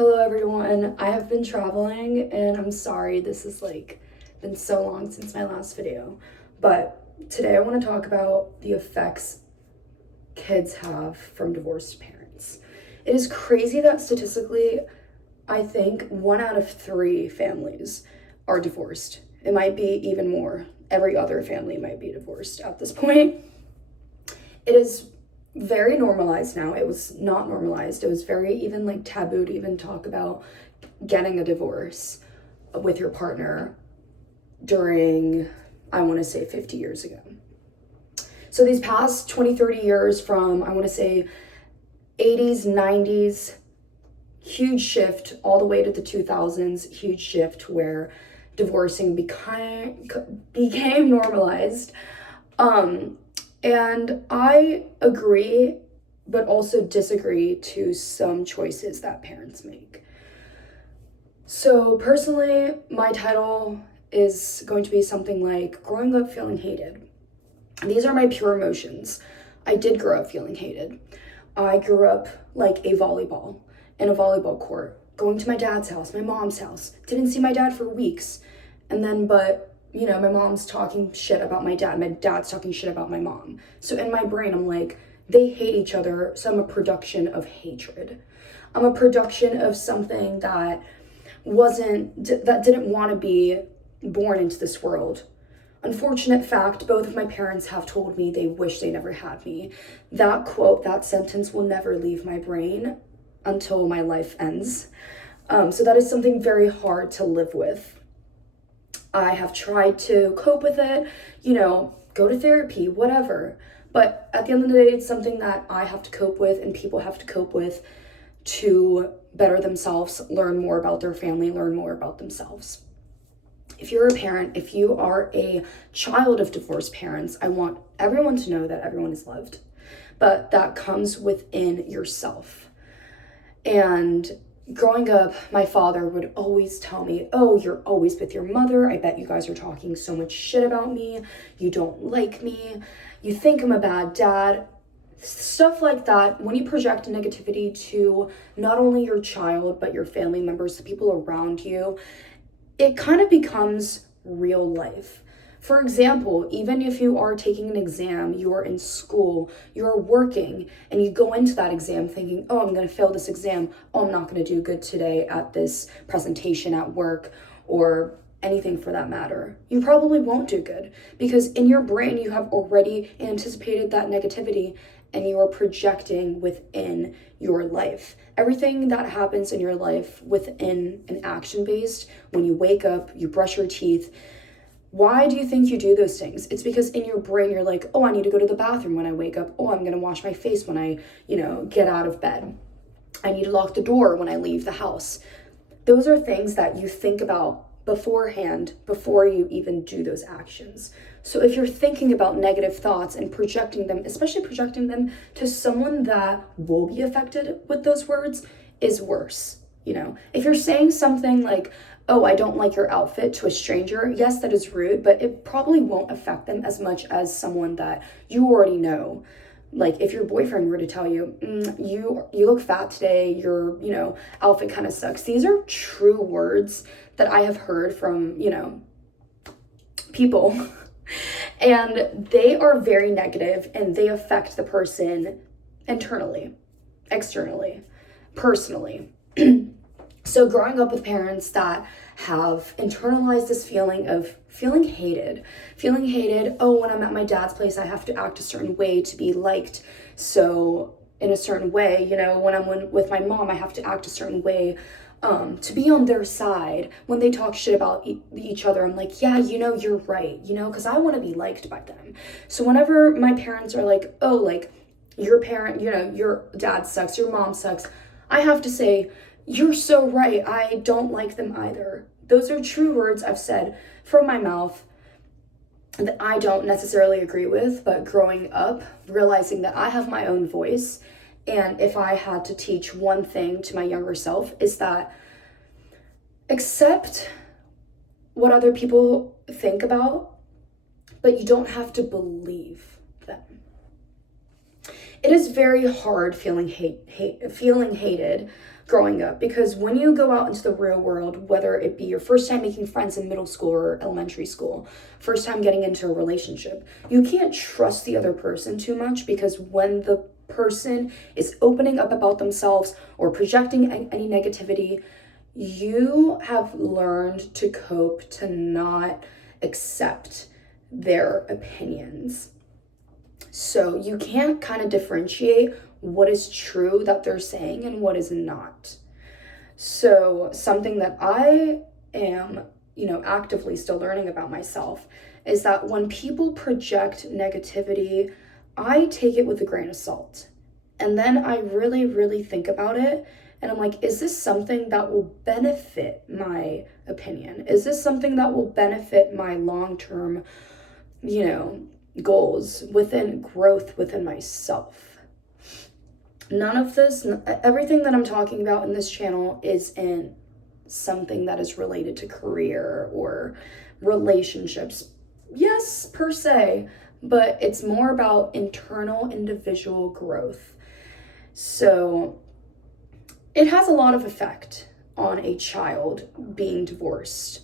Hello everyone, I have been traveling and I'm sorry this has been so long since my last video, but today I want to talk about the effects kids have from divorced parents. It is crazy that statistically I think 1 out of 3 families are divorced. It might be even more. Every other family might be divorced at this point. It is very normalized now. It was not normalized. It was very even taboo to even talk about getting a divorce with your partner during, I want to say, 50 years ago. So these past 20, 30 years from, I want to say, 80s, 90s, huge shift all the way to the 2000s, huge shift where divorcing became normalized. And I agree, but also disagree to some choices that parents make. So personally, my title is going to be something like growing up feeling hated. These are my pure emotions. I did grow up feeling hated. I grew up like a volleyball in a volleyball court, going to my dad's house, my mom's house, didn't see my dad for weeks. And then, my mom's talking shit about my dad's talking shit about my mom. So in my brain, I'm like, they hate each other, so I'm a production of hatred. I'm a production of something that didn't want to be born into this world. Unfortunate fact, both of my parents have told me they wish they never had me. That quote, that sentence will never leave my brain until my life ends. So that is something very hard to live with. I have tried to cope with it, go to therapy, whatever. But at the end of the day, it's something that I have to cope with and people have to cope with to better themselves, learn more about their family, learn more about themselves. If you're a parent, if you are a child of divorced parents, I want everyone to know that everyone is loved, but that comes within yourself. And growing up, my father would always tell me, oh, you're always with your mother. I bet you guys are talking so much shit about me. You don't like me. You think I'm a bad dad. Stuff like that. When you project negativity to not only your child, but your family members, the people around you, it kind of becomes real life. For example, even if you are taking an exam, you are in school, you're working, and you go into that exam thinking, oh, I'm going to fail this exam. Oh, I'm not going to do good today at this presentation at work or anything for that matter. You probably won't do good because in your brain, you have already anticipated that negativity and you are projecting within your life. Everything that happens in your life within an action based, when you wake up, you brush your teeth, why do you think you do those things? It's because in your brain, you're like, oh, I need to go to the bathroom when I wake up. Oh, I'm going to wash my face when I, get out of bed. I need to lock the door when I leave the house. Those are things that you think about beforehand before you even do those actions. So if you're thinking about negative thoughts and projecting them, especially projecting them to someone that will be affected with those words, is worse. If you're saying something like, oh, I don't like your outfit to a stranger, yes, that is rude, but it probably won't affect them as much as someone that you already know. Like if your boyfriend were to tell you, you look fat today, your, outfit kind of sucks. These are true words that I have heard from, people. And they are very negative and they affect the person internally, externally, personally. So growing up with parents that have internalized this feeling of feeling hated, oh, when I'm at my dad's place, I have to act a certain way to be liked. So in a certain way, when I'm with my mom, I have to act a certain way to be on their side. When they talk shit about each other, I'm like, yeah, you're right, because I want to be liked by them. So whenever my parents are like, oh, like your parent, your dad sucks, your mom sucks, I have to say, you're so right. I don't like them either. Those are true words I've said from my mouth that I don't necessarily agree with, but growing up, realizing that I have my own voice, and if I had to teach one thing to my younger self, is that accept what other people think about, but you don't have to believe them. It is very hard feeling hated, growing up, because when you go out into the real world, whether it be your first time making friends in middle school or elementary school, first time getting into a relationship, you can't trust the other person too much, because when the person is opening up about themselves or projecting any negativity, you have learned to cope, to not accept their opinions. So you can't kind of differentiate what is true that they're saying and what is not. So something that I am, actively still learning about myself is that when people project negativity, I take it with a grain of salt. And then I really, really think about it. And I'm like, is this something that will benefit my opinion? Is this something that will benefit my long-term, goals within growth within myself? None of this, everything that I'm talking about in this channel is in something that is related to career or relationships. Yes, per se, but it's more about internal individual growth. So it has a lot of effect on a child being divorced,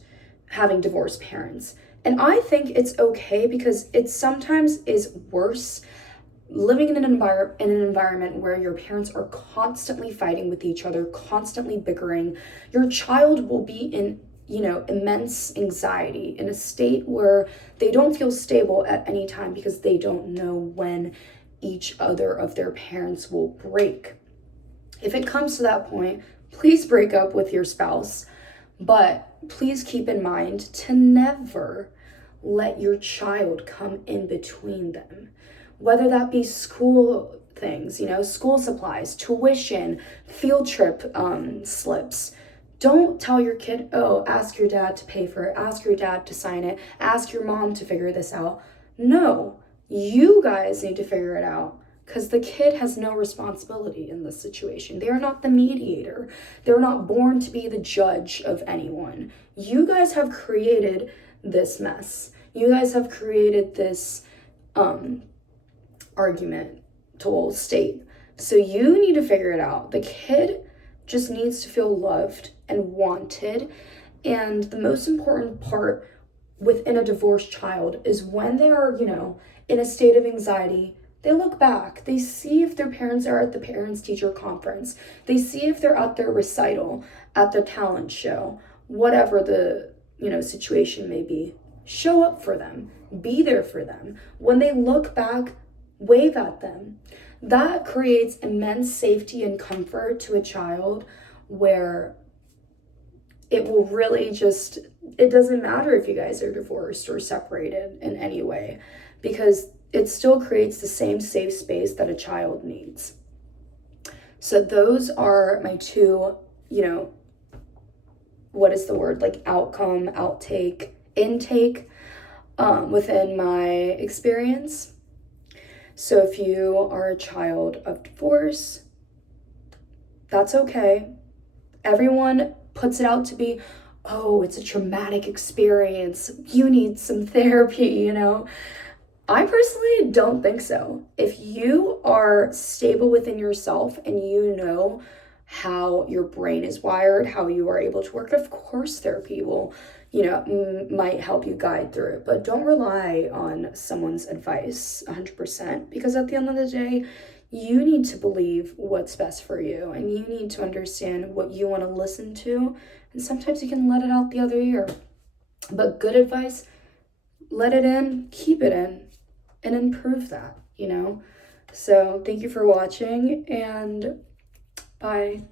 having divorced parents. And I think it's okay, because it sometimes is worse living in an environment where your parents are constantly fighting with each other, constantly bickering. Your child will be in, immense anxiety, in a state where they don't feel stable at any time, because they don't know when each other of their parents will break. If it comes to that point, please break up with your spouse, but please keep in mind to never let your child come in between them. Whether that be school things, school supplies, tuition, field trip slips. Don't tell your kid, oh, ask your dad to pay for it, ask your dad to sign it, ask your mom to figure this out. No, you guys need to figure it out, because the kid has no responsibility in this situation. They are not the mediator. They're not born to be the judge of anyone. You guys have created this mess. You guys have created this argumental state. So you need to figure it out. The kid just needs to feel loved and wanted. And the most important part within a divorced child is when they are, in a state of anxiety, they look back. They see if their parents are at the parents-teacher conference. They see if they're at their recital, at their talent show, whatever the, situation may be. Show up for them. Be there for them. When they look back, wave at them. That creates immense safety and comfort to a child, where it will really just, it doesn't matter if you guys are divorced or separated in any way, because it still creates the same safe space that a child needs. So those are my two, what is the word? Like outcome, intake within my experience. So if you are a child of divorce, that's okay. Everyone puts it out to be, oh, it's a traumatic experience. You need some therapy, I personally don't think so. If you are stable within yourself and you know how your brain is wired, how you are able to work, of course therapy will, might help you guide through it. But don't rely on someone's advice 100%, because at the end of the day, you need to believe what's best for you, and you need to understand what you want to listen to. And sometimes you can let it out the other ear. But good advice, let it in, keep it in, and improve that, So thank you for watching, and bye.